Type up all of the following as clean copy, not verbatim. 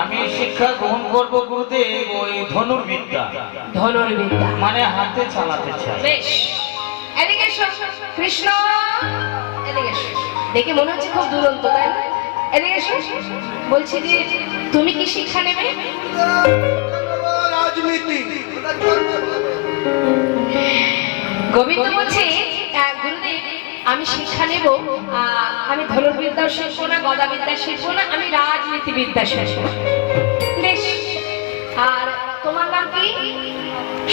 আমি শিক্ষা গ্রহণ করব গুরুদেব ওই ধনুর্বিদ্যা। ধনুর্বিদ্যা মানে হাতে চালাতে চাই। বেশ, এদিকে এসো কৃষ্ণ, এদিকে এসো। দেখে মনে হচ্ছে খুব দুরন্ত, তাই না? এদিকে এসো। বলছি যে তুমি কি শিক্ষা নেবে? রাজনীতি। গোবিন্দ বলছে গুরুদেব আমি শিক্ষা নেব, আমি ধনুর্বিদ্যা শিখবো না, গদাবিদ্যা শিখবো না, আমি রাজনীতিবিদ্যা শিখবো। বেশ, আর তোমার নাম কি?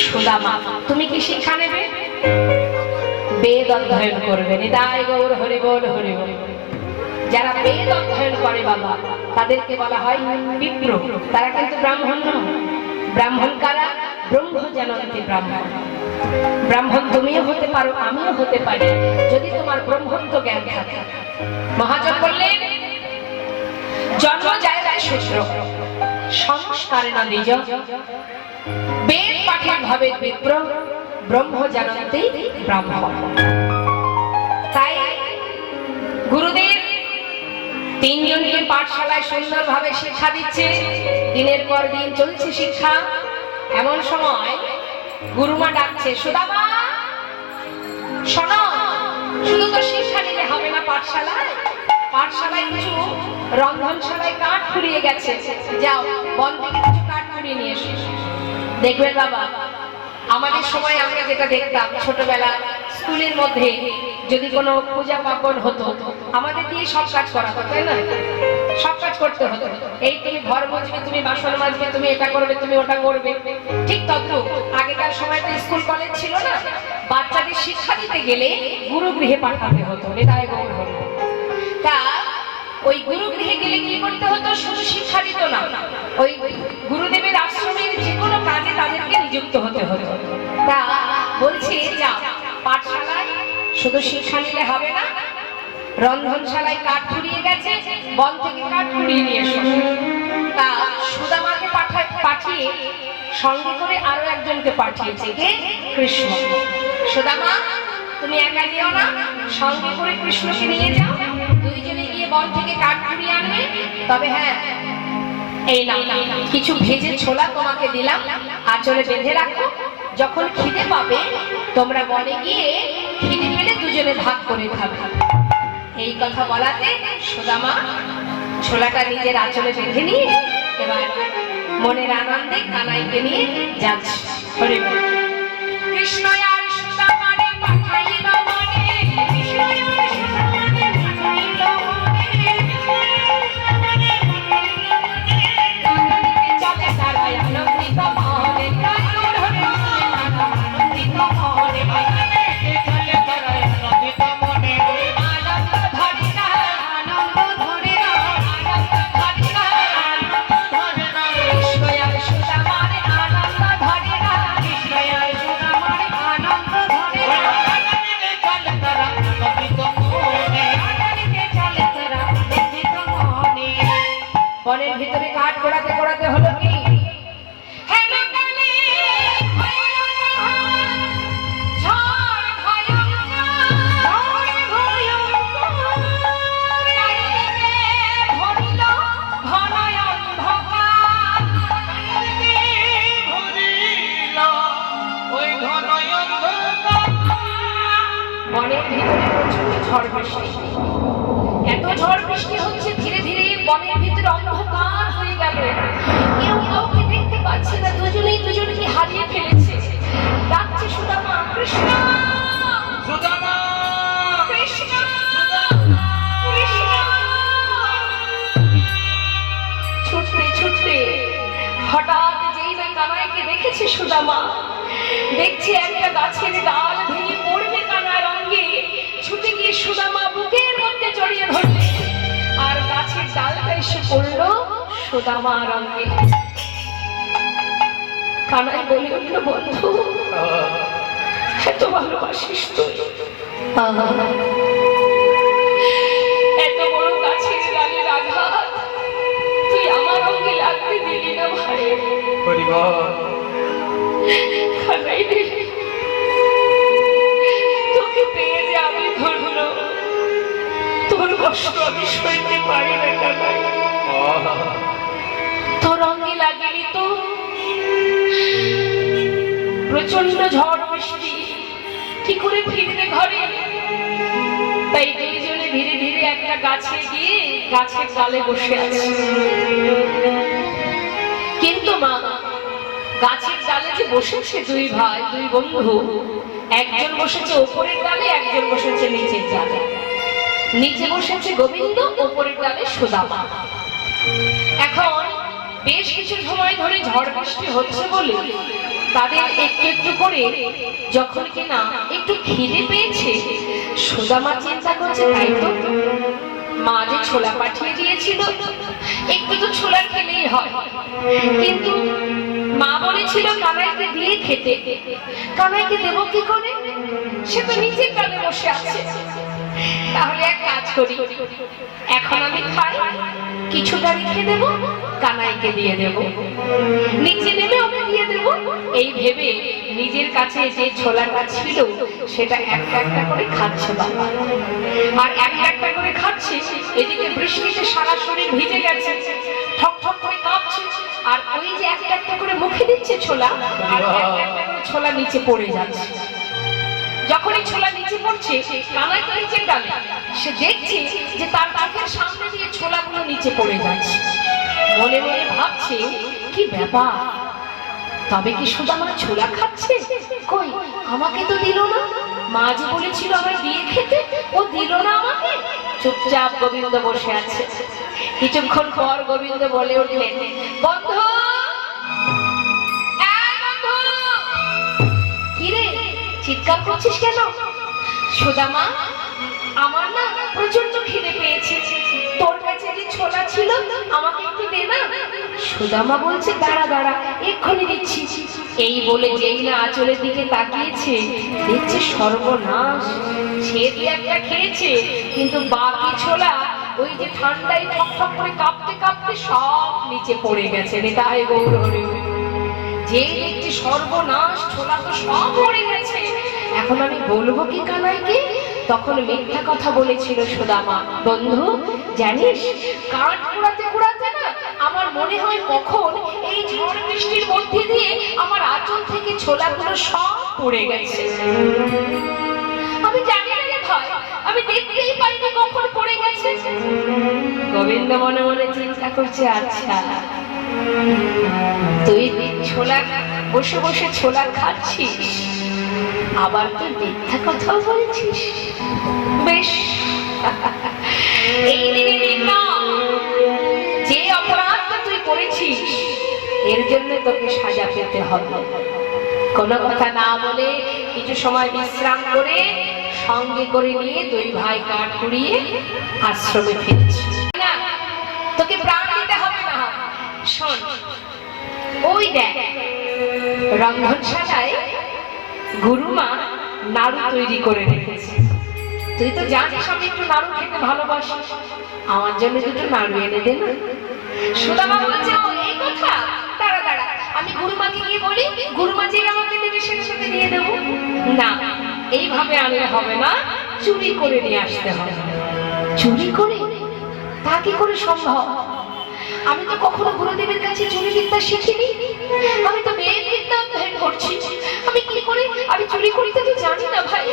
সুদামা। তুমি কি শিক্ষা নেবে? বেদ অধ্যয়ন করবে। নিতাই গৌর হরি বল হরি বল। যারা বেদ অধ্যয়ন করে বাবা তাদেরকে বলা হয় বিপ্র। তারা কিন্তু ব্রাহ্মণ নয়। ব্রাহ্মণ কারা? ব্রহ্ম জানন্তি ব্রাহ্মণ। ব্রাহ্মণ তুমিও হতে পারো, আমিও হতে পারি, যদি তোমার ব্রহ্মত্ব জ্ঞান থাকে। মহাজন বললেন জন্ম যায় সূত্র সংস্কারে না নিজ, বেদ পাঠের ভাবে বিপ্র, ব্রহ্ম জানন্তি ব্রাহ্মণ। তাই গুরুদেব তিনজনকে পাঠশালায় সুন্দরভাবে শিক্ষা দিচ্ছে। দিনের পর দিন চলছে শিক্ষা। এমন সময় গুরুমা ডাকছে, সুদামা শোনো, শুধু তো শিক্ষা নিলে হবে না, পাঠশালায় কিছু রন্ধনশালায় কাঠ ফুরিয়ে গেছে, যাও বন থেকে কিছু কাঠ ফুরিয়ে নিয়ে এসো। দেখবে বাবা, আমাদের সময় আমরা যেটা দেখতাম ছোটবেলা স্কুলের মধ্যে যদি কোনো পূজা পার্বণ হতো আমাদের দিয়ে সব কাজ করা হতো, তাই না? সব কাজ করতে হতো। এই তুমি ঘর মুছবে, তুমি বাসন মাজবে, তুমি এটা করবে, তুমি ওটা করবে। ঠিক তদ্রুপ আগেকার সময় তো স্কুল কলেজ ছিল না, বাচ্চাদের শিক্ষা দিতে গেলে গুরু গৃহে পাঠাতে হতো। নিতাই গৌর হরি বল। তা ওই গুরু গৃহে গেলে কি করতে হতো? শুধু শিক্ষা দিত না, ওই গুরুদেবের আশ্রমের যে কোনো কাজে তাদেরকে নিযুক্ত হতে হতো। তা বলছে যা পাঠশালায় শুধু শিক্ষা নিলে হবে না, রন্ধনশালায় কাঠ ফুরিয়ে গেছে, বন থেকে কাঠ ফুরিয়ে নিয়ে এসো। তা সুদামাকে পাঠিয়ে সঙ্গে করে আরো একজনকে পাঠিয়েছে, কে? কৃষ্ণ। সুদামা তুমি একা যেও না, সঙ্গে করে কৃষ্ণকে নিয়ে যাও, দুইজনে গিয়ে বন থেকে কাঠ ফুরিয়ে আনবে। তবে হ্যাঁ, এই না কিছু ভেজে ছোলা তোমাকে দিলাম, আঁচলে বেঁধে রাখো, যখন খিদে পাবে তোমরা বনে গিয়ে খিদে পেলে দুজনে ভাগ করে খাবে। এই কথা বলাতে সুদামা ছোলাটা নিজের আঁচলে বেঁধে নিয়ে এবার মনের আনন্দে কানাইকে নিয়ে যাচ্ছে। হরি বল। কৃষ্ণ আর সুদামারে পাঠাইল বনে, কৃষ্ণ আর সুদামারে পাঠাইল বনে, চলে তারা আনন্দিত মনে, আনন্দিত মনে, চলে তারা আনন্দিত মনে, আনন্দ ধরে না, আনন্দ ধরে না, আনন্দ ধরে না, কৃষ্ণ আর সুদামারে আনন্দ ধরে না, কৃষ্ণ আর সুদামারে আনন্দ ধরে না, চলে তারা আনন্দিত মনে, চলে তারা আনন্দিত মনে। বনের ভিতরে কাঠ পোড়াতে পোড়াতে হলো কি, বনের ভিতরে প্রচন্ড ঝড় বৃষ্টি। এত ঝড় বৃষ্টি হচ্ছে, ধীরে ধীরে বনের ভিতরে অন্ধকার হয়ে গেল। কেউ কাউকে দেখতে পাচ্ছে না, দুজনেই দুজনকে হারিয়ে ফেলেছে। ডাকছে সুদামা, কৃষ্ণ সুদামা, কৃষ্ণ কৃষ্ণ। ছুটতে ছুটতে হঠাৎ যেই না কানাইকে দেখেছে সুদামা, দেখছে একটা গাছের ডাল ভেঙে পড়বে কানার অঙ্গে, ছুটে গিয়ে সুদামা বুকের মধ্যে জড়িয়ে ধরলে, আর গাছের ডালটা এসে পড়লো সুদামার অঙ্গে। কানাই বলে উঠল, বন্ধু এত ভালোবাসিস তুই, এত বড় গাছের ডালের আঘাত তুই আমার অঙ্গে লাগতে দিলি না ভাই। হরি বল। কানাই রে, প্রচন্ড ঝড় বৃষ্টি, কি করে ফিরবে ঘরে? তাই দুইজনে ধীরে ধীরে একটা গাছে গিয়ে গাছের ডালে বসে আছে। কিন্তু মা, গাছের ডালে যে বসেছে দুই ভাই, দুই বন্ধু, একজন বসেছে ওপরের ডালে, একজন বসেছে নিচের ডালে। নিচে বসেছে গোবিন্দ, ওপরের ডালে সুদামা। এখন বেশ কিছু সময় ধরে ঝড় বৃষ্টি হচ্ছে বলে তাদের একটু একটু করে যখন কিনা একটু খিদে পেয়েছে, সুদামা চিন্তা করছে তাই তো মা যে ছোলা পাঠিয়ে দিয়েছিল, একটু তো ছোলা খেলেই হয়। কিন্তু মা বলেছিল কানাইকে দিয়ে খেতে, কানাইকে দেবো কি করে? সে তো নিচের ডালে বসে আছে। তাহলে এক কাজ করি, এখন আমি খাই, কিছুটা রেখে দেবো, কানাইকে দিয়ে দেব, নিচে নেমে ওকে দিয়ে দেব। এই ভেবে নিজের কাছে যে ছোলাটা ছিল সেটা একটা একটা করে খাচ্ছে বাবা। আর একটা একটা করে খাচ্ছে, এদিকে বৃষ্টিতে সারা শরীর ভিজে গেছে, ঠক ঠক করে কাঁপছে। আর ওই যে একটা একটা করে মুখে দিচ্ছে ছোলা, আর একটা একটা করে ছোলা নিচে পড়ে যাচ্ছে। যখনই ছোলা নিচে পড়ছে, কানাই তো নিচের ডালে, সে দেখছে যে তার চোখের সামনে দিয়ে ছোলাগুলো নিচে পড়ে যাচ্ছে। মনে মনে ভাবছে কি ব্যাপার, তবে কি সুদামা ছোলা খাচ্ছে? কই, আমাকে তো দিল না, মা যে বলেছিল আমায় দিয়ে খেতে, ও দিল না আমাকে। চুপচাপ গোবিন্দ বসে আছে। কিছুক্ষণ পর গোবিন্দ বলে উঠলেন, বন্ধু, কিরে চিৎকার করছিস কেন? সুদামা, আমার না প্রচন্ড খিদে পেয়েছে, তোর কাছে যে ছোলা ছিল আমাকে একটু দে না। সুদামা বলছে, দাঁড়া দাঁড়া, এক্ষুনি দিচ্ছি। এই বলে যেই না আঁচলের দিকে তাকিয়েছে, দেখছে সর্বনাশ, সে দিয়ে একটা খেয়েছে, কিন্তু বাকি ছোলা ওই যে ঠান্ডায় ঠক ঠক করে কাঁপতে কাঁপতে সব নিচে পড়ে গেছে। তাই গৌর হরি, যে দেখছি সর্বনাশ, ছোলা তো সব পড়ে গেছে, এখন আমি বলবো কি কানাইকে? তখন মিথ্যা কথা বলেছিল সুদামা। বন্ধু জানিস, কাঠ কুড়াতে কুড়াতে না আমার মনে হয় কখন এই ঝড় বৃষ্টির মধ্যে দিয়ে আমার আঁচল থেকে ছোলাগুলো সব পড়ে গেছে। আমি জানি না রে ভাই, আমি দেখতেই পাইনি কখন পড়ে গেছে। গোবিন্দ মনে মনে চিন্তা করছে, আচ্ছা তুই ছোলা বসে বসে ছোলা খাচ্ছিস, আবার তুই মিথ্যা কথাও বলছিস। বেশ, এই দিনে যে অপরাধটা তুই করেছিস এর জন্য তোকে সাজা পেতে হবে। কোনো কথা না বলে কিছু সময় বিশ্রাম করে সঙ্গে করে নিয়ে দুই ভাই কাঠ কুড়িয়ে আশ্রমে ফিরছে। না, তোকে প্রাণ দিতে হবে না। শোন, ওই দেখ রন্ধনশালায় গুরুমা নাড়ু তৈরি করে রেখেছে। তুই তো জানিস আমি একটু নাড়ু খেতে ভালোবাসি, আমার জন্য দুটো নাড়ু এনে দে না। সুদামা বলছে, ও এই কথা, দাঁড়া দাঁড়া, আমি গুরুমাকে গিয়ে বলি, গুরুমা যে আমাকে দেবে সেটা তোকে দিয়ে দেবো। না, এইভাবে আনলে হবে না, চুরি করে নিয়ে আসতে হবে। চুরি করে? তা কি করে সম্ভব? আমি তো কখনো গুরুদেবের কাছে চুরি বিদ্যা শিখিনি, আমি তো বেদ বিদ্যা অধ্যয়ন করছি, আমি কি করে আমি চুরি করতে তো জানি না ভাই।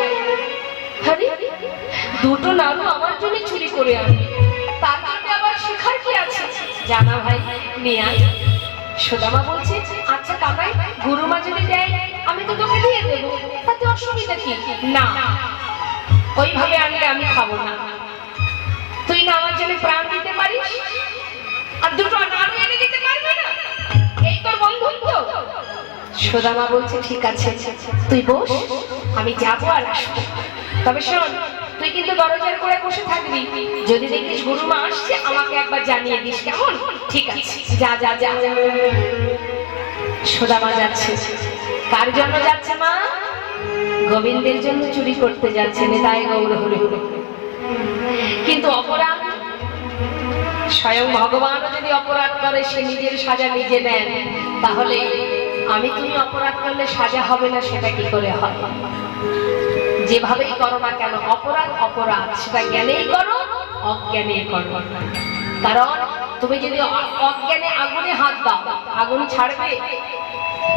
আরে দুটো নাড়ু আমার জন্য চুরি করে আনবি, তার জন্য আবার শেখার কি আছে? জানা ভাই, নিয়ে আয়। সুদামা বলছে, আচ্ছা কানাই, গুরুমা যদি দেয় আমি তো তোকে দিয়ে দেবো, তাতে অসুবিধা কি? না, ওইভাবে আনলে আমি খাবো না। তুই না আমার জন্য প্রাণ দিতে পারিস, আর দুটো নাড়ু এনে দিতে পারবে না, এই তোর বন্ধুত্ব? সুদামা বলছে, ঠিক আছে তুই বস, আমি যাবো আর আসবো। তবে শোন, তুই কিন্তু দরজার করে বসে থাকবি, যদি দেখিস গুরুমা আসছে আমাকে একবার জানিয়ে দিস, কেমন? ঠিক আছে, যা যা যা। সুদামা যাচ্ছে। কার জন্য যাচ্ছে মা? গোবিন্দের জন্য চুরি করতে যাচ্ছে। তাই গৌর হরি হরি। কিন্তু অপরাধ, স্বয়ং ভগবান যদি অপরাধ করে সে নিজের সাজা নিজে নেন, তাহলে আমি তুমি অপরাধ করলে সাজা হবে না সেটা কি করে হয়? যেভাবেই করো না কেন অপরাধ অপরাধ, সেটা জ্ঞানেই করো অজ্ঞানেই করো। কারণ তুমি যদি অজ্ঞানে আগুনে হাত দাও, আগুন ছাড়বে?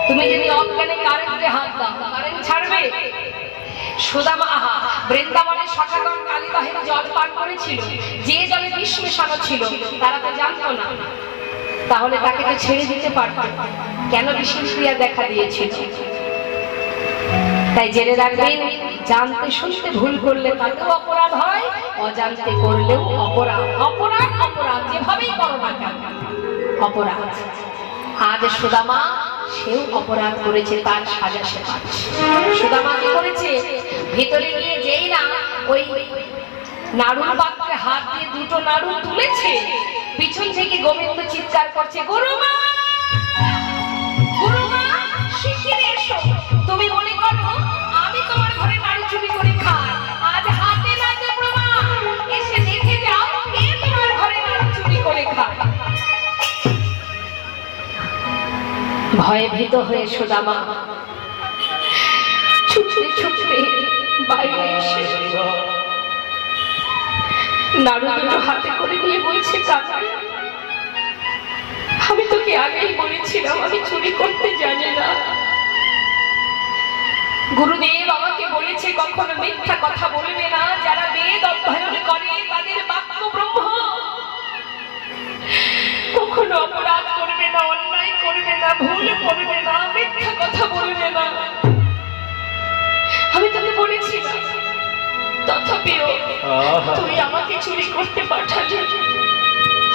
তুমি যদি অজ্ঞানে কারেন্টে হাত দাও, কারেন্ট ছাড়বে? সুদামা আহা বৃন্দাবনের সখাগণ কালীবাহিনী জল পান করেছিল, যে জলে বিষ মেশানো ছিল তারা তো জানতো না, তাহলে তাকে তো ছেড়ে দিতে পারত, কেন বিশেষ ক্রিয়া দেখা দিয়েছিল? তাই জেনে রাখবেন, জানতে শুনতে ভুল করলে তাতেও অপরাধ হয়, অজান্তে করলেও অপরাধ। অপরাধ অপরাধ যেভাবেই করো না কেন অপরাধ। আজ সুদামা সেও অপরাধ করেছে, তার সাজা সে পাচ্ছে। সুদামা কি করেছে? ভিতরে গিয়ে যেই না ওই নাড়ুর পাত্রে হাত দিয়ে দুটো নাড়ু তুলেছে, পিছন থেকে গোবিন্দ চিৎকার করছে, গুরুমা গুরুমা শিগগিরই এসো। তুমি মনে করো আমি তোমার ঘরে নাড়ু চুরি করে খাই, আজ হাতে নাতে প্রমাণ, এসে দেখে যাও কে তোমার ঘরে নাড়ু চুরি করে খায়। ভয়ে ভীত হয়ে সুদামা ছুটতে ছুটতে বাইরে এসে নাড়ু দুটো হাতে করে নিয়ে বলছে, কাকাই আমি তোকে আগেই বলেছিলাম আমি চুরি করতে জানি না। গুরুদেব আমাকে বলেছে কখনো মিথ্যা কথা বলবে না, যারা বেদ অধ্যয়ন করে তাদের বাক্য ব্রহ্ম, কখনো অপরাধ করবে না, অন্যায় করবে না, ভুল করবে না, মিথ্যা কথা বলবে না, আমি তোকে বলেছিলাম। তথাপিও তুই আমাকে চুরি করতে পাঠালি,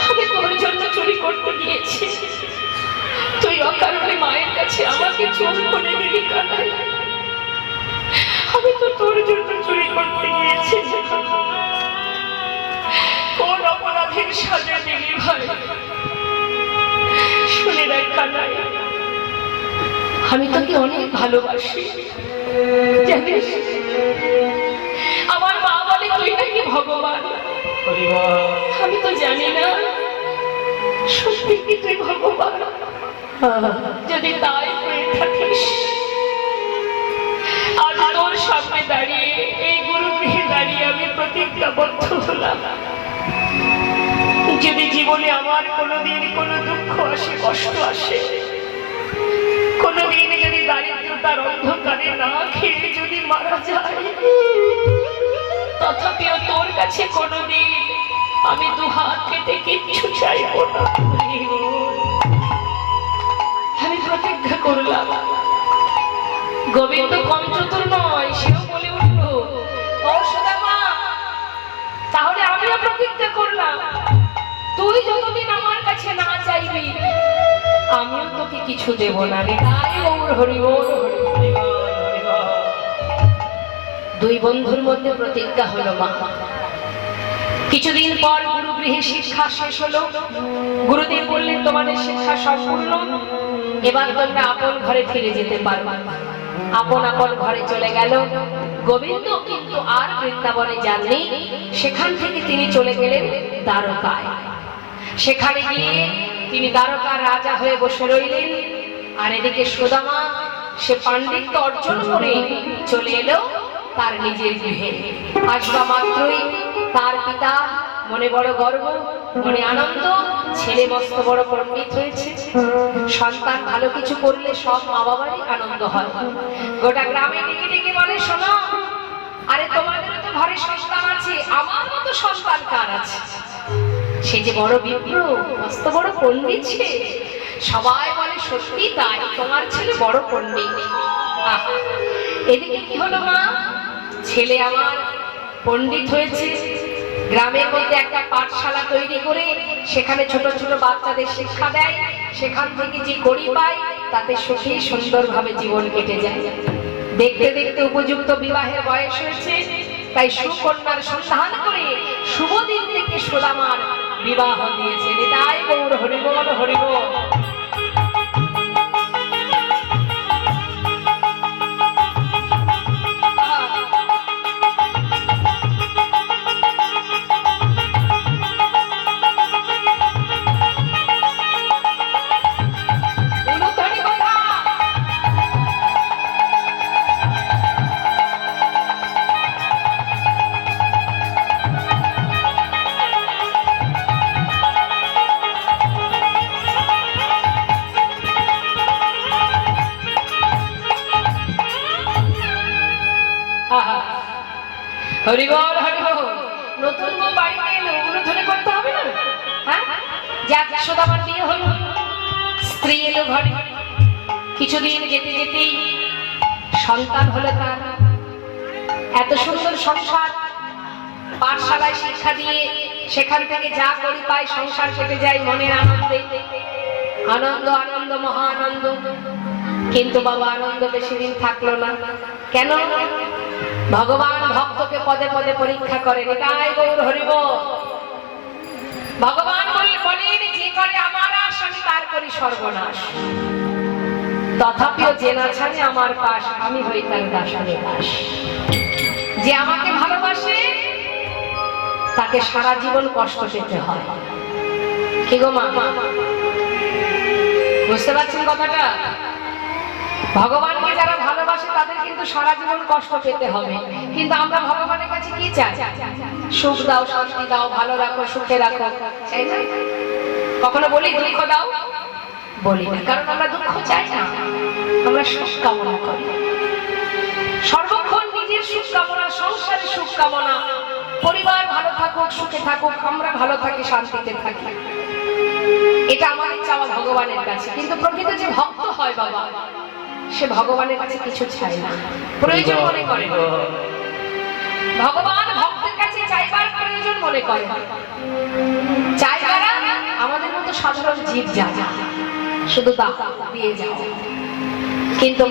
আমি তোর জন্য চুরি করতে গিয়েছি, তুই অকারণে মায়ের কাছে আমাকে চোর করে দিলি কানাই, আমি তো তোর জন্য চুরি করতে গিয়েছি, কোন অপরাধের সাজা দিলি ভাই? শুনে দেখ কানাই, আমি তোকে অনেক ভালোবাসি, জানিস আমার মা বলে তুই নাকি ভগবান, আমি তো জানি না সত্যি কি তুই ভগবান। যদি তাই হয়ে থাকিস, আজ তোর সামনে দাঁড়িয়ে এই গুরুগৃহে দাঁড়িয়ে আমি প্রতিজ্ঞাবদ্ধ হলাম, যদি জীবনে আমার কোনোদিন কোনো দুঃখ আসে, কষ্ট আসে, কোনোদিন যদি দারিদ্রতার অন্ধকারে না খেয়ে যদি মারা যায়, তথাপিও তোর কাছে কোনোদিন আমি দুহাত পেতে কিচ্ছু চাইব না। আমি প্রতিজ্ঞা করলাম। গোবিন্দ কম চতুর নয়, সেও বলে উঠল, ও সুদামা তাহলে আমিও প্রতিজ্ঞা করলাম, তুই যতদিন আমার কাছে না চাইবি আমিও তোকে কিছু দেব না রে। তাই গৌর হরি বল, হরি বল। দুই বন্ধুর মধ্যে প্রতিজ্ঞা হলো। মা কিছুদিন পর গুরুগৃহে শিক্ষা শেষ হলো। গুরুদেব বললেন, তোমাদের শিক্ষা সম্পূর্ণ, এবার তোমরা আপন ঘরে ফিরে যেতে পারো। আপন আপন ঘরে চলে গেল। গোবিন্দ কিন্তু আর বৃন্দাবনে যাননি, সেখান থেকে তিনি চলে গেলেন দ্বারকায়। সেখানে গিয়ে তিনি দ্বারকার রাজা হয়ে বসে রইলেন। আর এদিকে সুদামা সে পাণ্ডিত্য অর্জন করে চলে এলো তার নিজের গৃহে। আসবা মাত্রই তার পিতা মনে বড় গর্ব, মনে আনন্দ, ছেলে মস্ত বড় পণ্ডিত হয়েছে। সন্তান ভালো কিছু করলে সব মা বাবারই আনন্দ হয়। গোটা গ্রামে ডেকে ডেকে বলে, শোনো, আরে তোমাদের তো ঘরে সন্তান আছে, আমার মতো সন্তান কার আছে? সে যে বড় বিপ্র, মস্ত বড় পণ্ডিত সে। সবাই বলে, সত্যি তাই, তোমার ছেলে বড় পণ্ডিত। এদিকে কি হলো মা? ছেলে আমার পণ্ডিত হয়েছে, গ্রামের মধ্যে একটা পাঠশালা তৈরি করে সেখানে ছোট ছোট বাচ্চাদের শিক্ষা দেয়, সেখান থেকে যে কড়ি পায় তাতে সুখী সুন্দরভাবে জীবন কেটে যায়। দেখতে দেখতে উপযুক্ত বিবাহের বয়স হয়েছে, তাই সুকন্যার সন্ধান করে শুভ দিন থেকে সুদামার বিবাহ দিয়েছে। তাই গৌর হরি বল, হরি বল। আহা, হরি বল হরি বল। নতুন বউ বাড়িতে এলো, উলুধ্বনি করতে হবে না? হ্যাঁ, যাক সুদামার বিয়ে হলো, স্ত্রী এলো ঘরে, কিছুদিন যেতে যেতেই সন্তান হলো তার। এত সুন্দর সংসার, পাঠশালায় শিক্ষা দিয়ে সেখান থেকে যা করি পাই, সংসার কেটে যায় মনের আনন্দে। আনন্দ আনন্দ মহা আনন্দ। কিন্তু বাবা আনন্দ বেশি দিন থাকলো না। কেন? ভগবান ভক্তকে পদে পদে পরীক্ষা করেন। তাই গৌর হরিব। ভগবান বলেন, যে করে আমার আশ আমি তার করি সর্বনাশ। তথাপিও যে না ছাড়ে আমার পাশ, আমি হই তার দাসানে দাস। যে আমাকে ভালোবাসে তাকে সারা জীবন কষ্ট পেতে হয়। কি গো মা, বুঝতে পারছেন কথাটা? ভগবানকে যারা ভালোবাসে তাদের কিন্তু সারা জীবন কষ্ট পেতে হবে। কিন্তু আমরা ভগবানের কাছে কি চাই? সুখ দাও, শান্তি দাও, ভালো রাখো, সুখে রাখো, চাই না? কখনো বলি দুঃখ দাও? বলি না, কারণ আমরা দুঃখ চাই না, আমরা সুখ কামনা করি। সর্বক্ষণ নিজের সুখ কামনা, সংসারের সুখ কামনা, পরিবার ভালো থাকুক, সুখে থাকুক, আমরা ভালো থাকি, শান্তিতে থাকি, এটা আমাদের চাওয়া ভগবানের কাছে। কিন্তু প্রকৃত যে ভক্ত হয় বাবা, সে ভগবানের কাছে কিছু চায় না, প্রয়োজন মনে করে। ভগবান ভক্তের কাছে চাইবার প্রয়োজন মনে করে। চাই যারা আমাদের মতো সাধারণ জীব, যারা শুধু দাও দিয়ে যাও। কিন্তু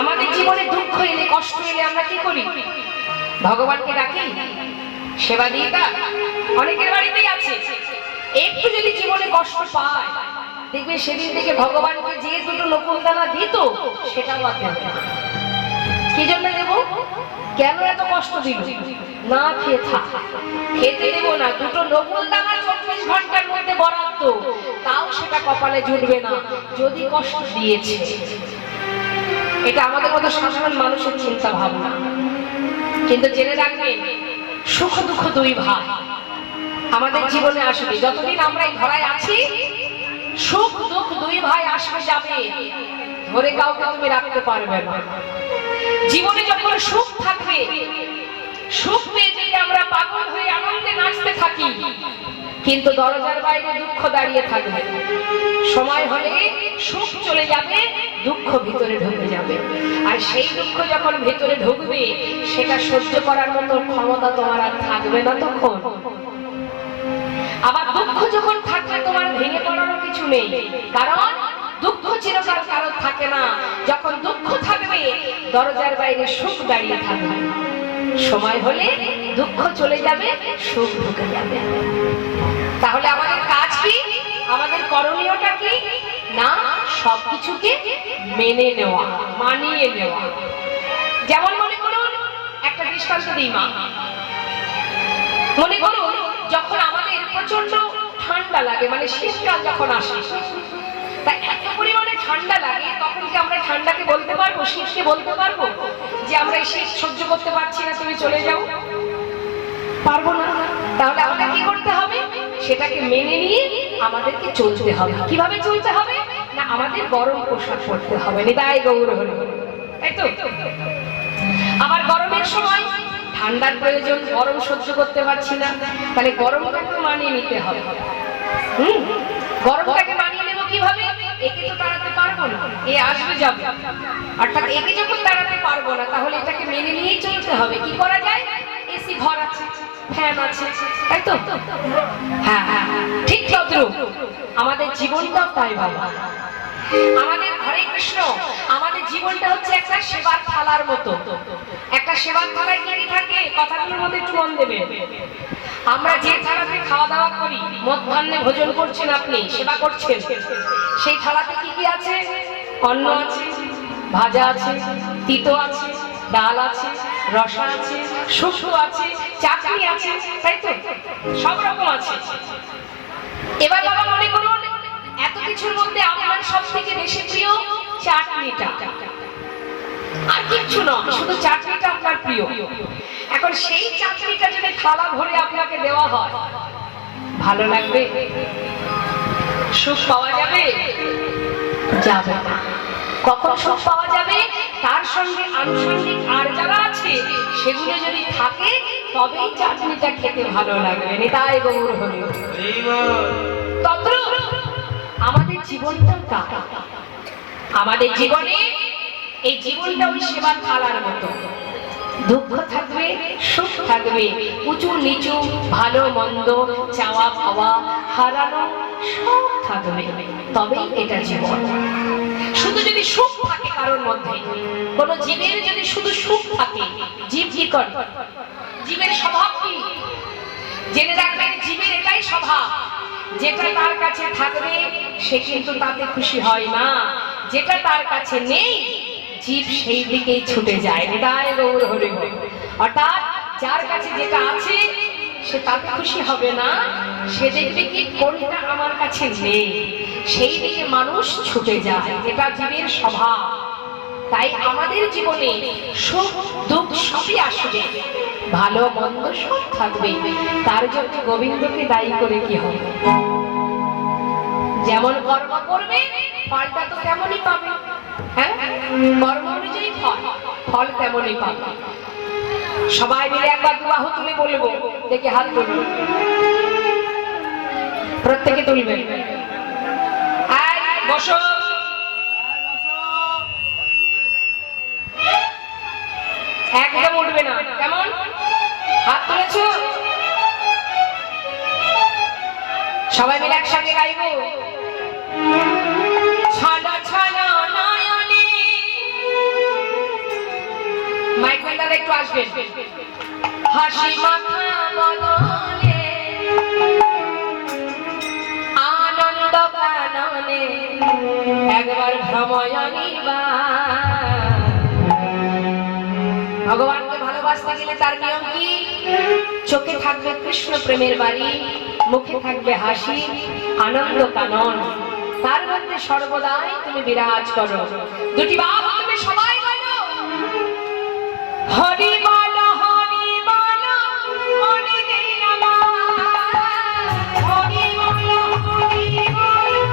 আমাদের জীবনে দুঃখ এলে, কষ্ট এলে আমরা কি করি? ভগবানকে ডাকি, সেবা দিয়ে। অনেকের বাড়িতেই আছে, একটু যদি জীবনে কষ্ট পায়, দেখবে সেদিন থেকে ভগবানকে যে দুটো নকুল দানা দিত সেটা বাদ দেবে না। কি জন্য দেব? কেন এত কষ্ট দিল? না খেয়ে থাক, খেতে দেব না, দুটো নকুল দানা 24 ঘন্টার মধ্যে বরাদ্দ, তাও সেটা কপালে জুটবে না যদি কষ্ট দিয়েছে। এটা আমাদের মতো সাধারণ মানুষের চিন্তা ভাবনা। কিন্তু জেনে রাখবেন, সুখ দুঃখ দুই ভাই আমাদের জীবনে আসবে। যতদিন আমরা এই ধরায় আছি, সুখ দুঃখ দুই ভাই আসবে যাবে, ধরে কাউকে তুমি রাখতে পারবে না। জীবনে যখন সুখ থাকবে, সুখ পেয়ে যদি আমরা পাগল হয়ে আনন্দে নাচতে থাকি, কিন্তু দরজার বাইরে দুঃখ দাঁড়িয়ে থাকবে। সময় হলে সুখ চলে যাবে, দুঃখ ভিতরে ঢুকে যাবে। আর সেই দুঃখ যখন ভিতরে ঢুকবে, সেটা সহ্য করার মতো ক্ষমতা তোমার আর থাকবে না তখন। আবার দুঃখ যখন থাকবে, তোমার ভেঙে পড়ারও কিছু নেই, কারণ দুঃখ চিরকাল কারো থাকে না। যখন দুঃখ থাকবে, দরজার বাইরে সুখ দাঁড়িয়ে থাকবে। সময় হলে দুঃখ চলে যাবে, সুখ ঢুকে যাবে। তাহলে আমাদের কাজ কি? আমাদের করণীয়টা কি? না, সবকিছুকে মেনে নেওয়া, মানিয়ে নেওয়া। যেমন মনে করুন, একটা দৃষ্টান্ত দিই মা। মনে করুন, যখন আমাদের প্রচন্ড ঠান্ডা লাগে, মানে শীতকাল যখন আসে, তাই এত পরিমাণে ঠান্ডা লাগে, তখন কি আমরা ঠান্ডাকে বলতে পারবো, শীতকে বলতে পারবো যে আমরা এই শীত সহ্য করতে পারছি না, তুমি চলে যাও? পারবো না। তাহলে আমাদের কি করতে হবে? সেটাকে মেনে নিয়ে আমাদেরকে চলতে হবে। কিভাবে চলতে হবে? না, আমাদের গরম পোশাক পরতে হবে। নিতাই গৌর হরি, তাই তো? আবার গরমের সময় ঠান্ডার প্রয়োজন, গরম সহ্য করতে পারছি না, তাহলে গরমটাকে মানিয়ে নিতে হবে। গরমটাকে মানিয়ে নেব কিভাবে? একে তো তাড়াতে পারবো না, এ আসবে যাবে, অর্থাৎ একে যখন তাড়াতে পারবো না, তাহলে এটাকে মেনে নিয়েই চলতে হবে। কি করা যায়? এসি ঘর আছে, ফ্যান আছে, তাই তো? হ্যাঁ হ্যাঁ, ঠিক তদ্রূপ আমাদের জীবনটাও তাই বাবা। আমাদের হরে কৃষ্ণ, আমাদের জীবনটা হচ্ছে একটা সেবার থালার মতো। একটা সেবার থালায় কি থাকে? কথাগুলোর মধ্যে একটু মন দেবে। আমরা যে থালাতে খাওয়া দাওয়া করি, মধ্যাহ্নে ভোজন করছেন আপনি, সেবা করছেন, সেই থালাতে কি কি আছে? অন্ন আছে, ভাজা আছে, তিতো আছে, ডাল আছে, রসা আছে, শুক্তো আছে, চাটনি আছে, তাই তো? সব রকম আছে। এবার বাবা মনে করুন, এত কিছুর মধ্যে আপনার সব থেকে বেশি প্রিয় চাটনিটা, আর কিচ্ছু নয়, শুধু চাটনিটা আপনার প্রিয়। এখন সেই চাটনিটা যদি থালা ভরে আপনাকে দেওয়া হয়, ভালো লাগবে? সুখ পাওয়া যাবে? যাবে না। কখন সুখ পাওয়া যাবে? তার সঙ্গে আনুষঙ্গিক আর যারা আছে সেগুলো যদি থাকে তবেই চাটনিটা খেতে ভালো লাগবে। নিতাই গৌর হরি বল। তত্র আমাদের জীবনটা কাটা, আমাদের জীবনে এই জীবনটা ওই সেবার থালার মতো। দুঃখ থাকবে, সুখ থাকবে, উঁচু নিচু, ভালো মন্দ, চাওয়া পাওয়া, হারানো সব থাকবে, তবেই এটা জীবন। শুধু যদি সুখ থাকে কারোর মধ্যে, কোন জীবের যদি শুধু সুখ থাকে, জীব কি করে? জীবের স্বভাব কি? জেনে রাখবেন, জীবের এটাই স্বভাব, যেটা তার কাছে থাকবে সে কিন্তু তাতে খুশি হয় না, যেটা তার কাছে নেই জীব সেই দিকেই ছুটে যায়। নিতাই গৌর হরি বল। অর্থাৎ যার কাছে যেটা আছে সে তাতে খুশি হবে না, সে দেখবে কি কোনটা আমার কাছে নেই, সেই দিকে মানুষ ছুটে যায়। এটা জীবের স্বভাব। তাই আমাদের জীবনে সুখ দুঃখ সবই আসবে, ভালো মন্দ সব থাকবে, তার জন্য গোবিন্দকে দায়ী করে কি হবে? যেমন কর্ম করবে ফলটা তো তেমনই পাবে। হ্যাঁ, কর্ম অনুযায়ী ফল, ফল তেমনই পাবে। সবাই মিলে একবার দুবাহু তুলে বলবো, দেখে হাত তুলুন, প্রত্যেকে তুলবেন। বসো, একদম উঠবে না। কেমন হাত তুলেছো? সবাই মিলে একসঙ্গে গাইবো। ছলো ছলো নয়নে, মাইক দাদা একটু আসবেন। হাসি মাখা বদনে, আনন্দ কাননে, একবার ভ্রময়নী বা। ভগবানকে ভালোবাসতে গেলে তার নিয়ম কি? চোখে থাকবে কৃষ্ণ প্রেমের বাড়ি, মুখে থাকবে হাসি, আনন্দ কানন, তার মধ্যে সর্বদাই তুমি বিরাজ করো। দুটি বাপ তুমি সবাই বলো, হরি বল হরি বল, হরি হরি বল হরি বল, হরি বল হরি বল।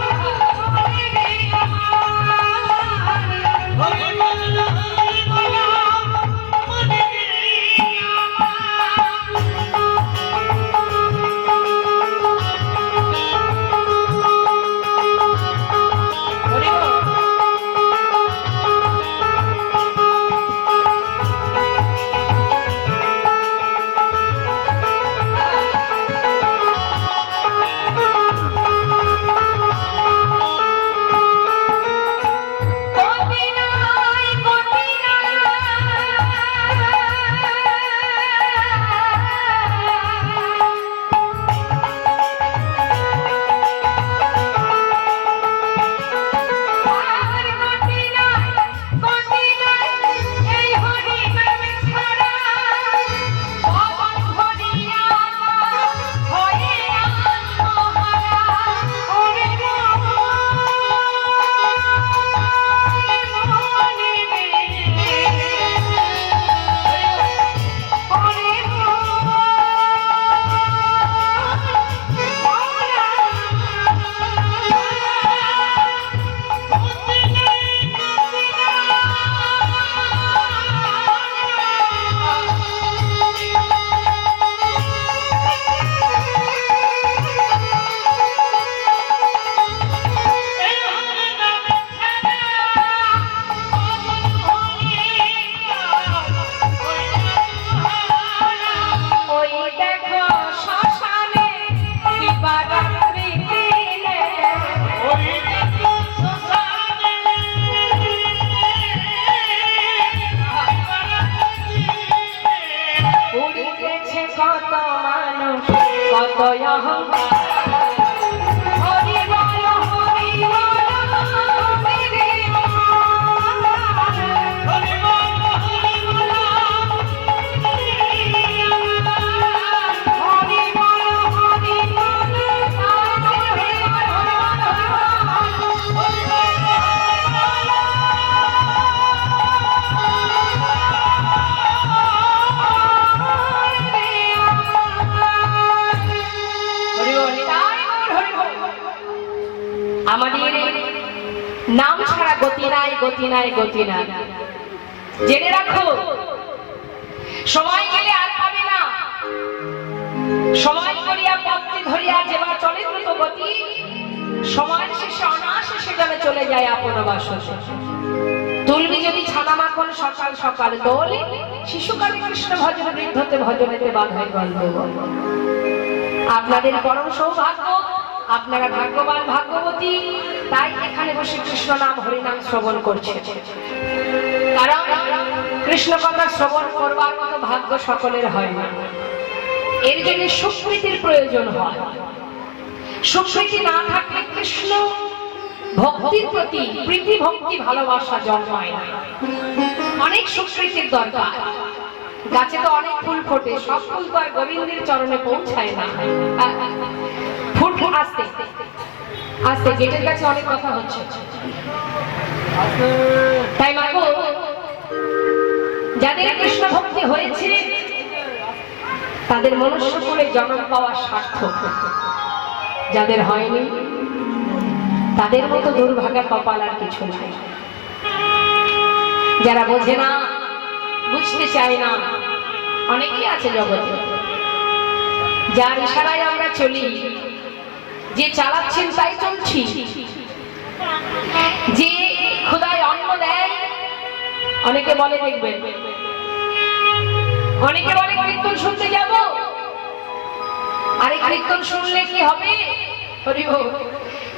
আমাদের নাম ছাড়া গতি নাই, গতি নাই, গতি নাই। জেনে রাখো, সময় গেলে আর পাবে না। সময় করিয়া পথে ধরিয়া যেবা চলে দ্রুত গতি, সময়ের শেষে অনায়াসে সেখানে চলে যায় আপন বাসর। তুলবি যদি ছানা মাখন সকাল সকাল দোলে, শিশুকালে কৃষ্ণ ভজন বৃদ্ধতে ভজনেতে বাধায় গল্প। আপনাদের পরম সৌভাগ্য, আপনারা ভাগ্যবান ভাগ্যবতী, তাই এখানে বসে কৃষ্ণ নাম হরিনাম শ্রবণ করছে। কারণ কৃষ্ণ কথা শ্রবণ করবার মতো ভাগ্য সকলের হয় না। এর জন্য সুকৃতির প্রয়োজন হয়। সুকৃতি না থাকলে কৃষ্ণ ভক্তির প্রতি প্রীতি ভক্তি ভালোবাসা জন্মায় না। অনেক সুকৃতির দরকার। গাছে তো অনেক ফুল ফোটে, সব ফুল তো আর গোবিন্দের চরণে পৌঁছায় না। ফুল আস্তে আস্তে গেটের কাছে অনেক কথা হচ্ছে, তাই মাগো যাদের কৃষ্ণ ভক্তি হয়েছে তাদের মনুষ্য কুলে জন্ম পাওয়া সার্থক। যাদের হয়নি তাদের মতো দুর্ভাগা কপাল আর কিছু নাই। যারা বোঝে না, বুঝতে চায় না, অনেকেই আছে জগতে। যার ইশারায় আমরা চলি, যে চালাচ্ছেন তাই চলছি, যে খোদায় অন্ন দেয়। অনেকে বলে দেখবেন, অনেকে বলে কীর্তন শুনতে যাব, আরে কীর্তন শুনলে কি হবে?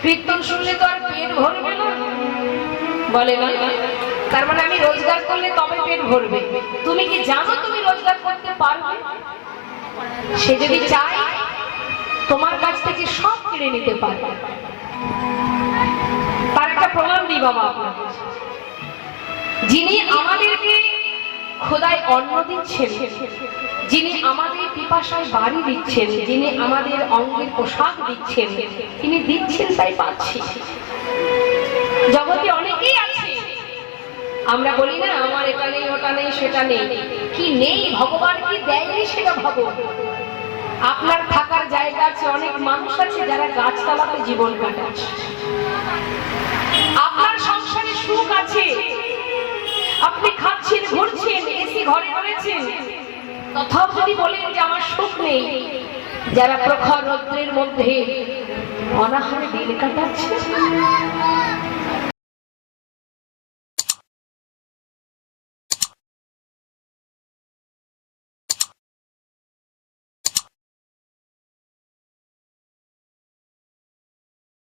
কীর্তন শুনলে তো আর পেট ভরবে না, বলে না। তার মানে আমি রোজগার করলে তবে পেট ভরবে। তুমি কি জানো তুমি রোজগার করতে পারবে? সে যদি চায় তোমার কাছ থেকে সব কেড়ে নিতে পারবে। তার একটা প্রমাণ দিই বাবা আপনাকে। যিনি আমাদেরকে খোদায় অন্ন দিচ্ছেন, যিনি আমাদের পিপাসায় বাড়ি দিচ্ছেন, যিনি আমাদের অঙ্গের পোশাক দিচ্ছেন, তিনি দিচ্ছেন তাই পাচ্ছি। জগতে অনেকেই আছে, আমরা বলি না আমার এটা নেই ওটা নেই সেটা নেই। কি নেই ভগবান কি দেয়নি সেটা ভাবো। আপনার থাকার জায়গা আছে, অনেক মানুষ আছে যারা গাছতলাতে জীবন কাটাচ্ছে। আপনার সংসারে সুখ আছে, আপনি খাচ্ছেন ঘুরছেন এসি ঘরে রয়েছেন, তথাও যদি বলেন যে আমার সুখ নেই, যারা প্রখর রৌদ্রের মধ্যে অনাহারে দিন কাটাচ্ছে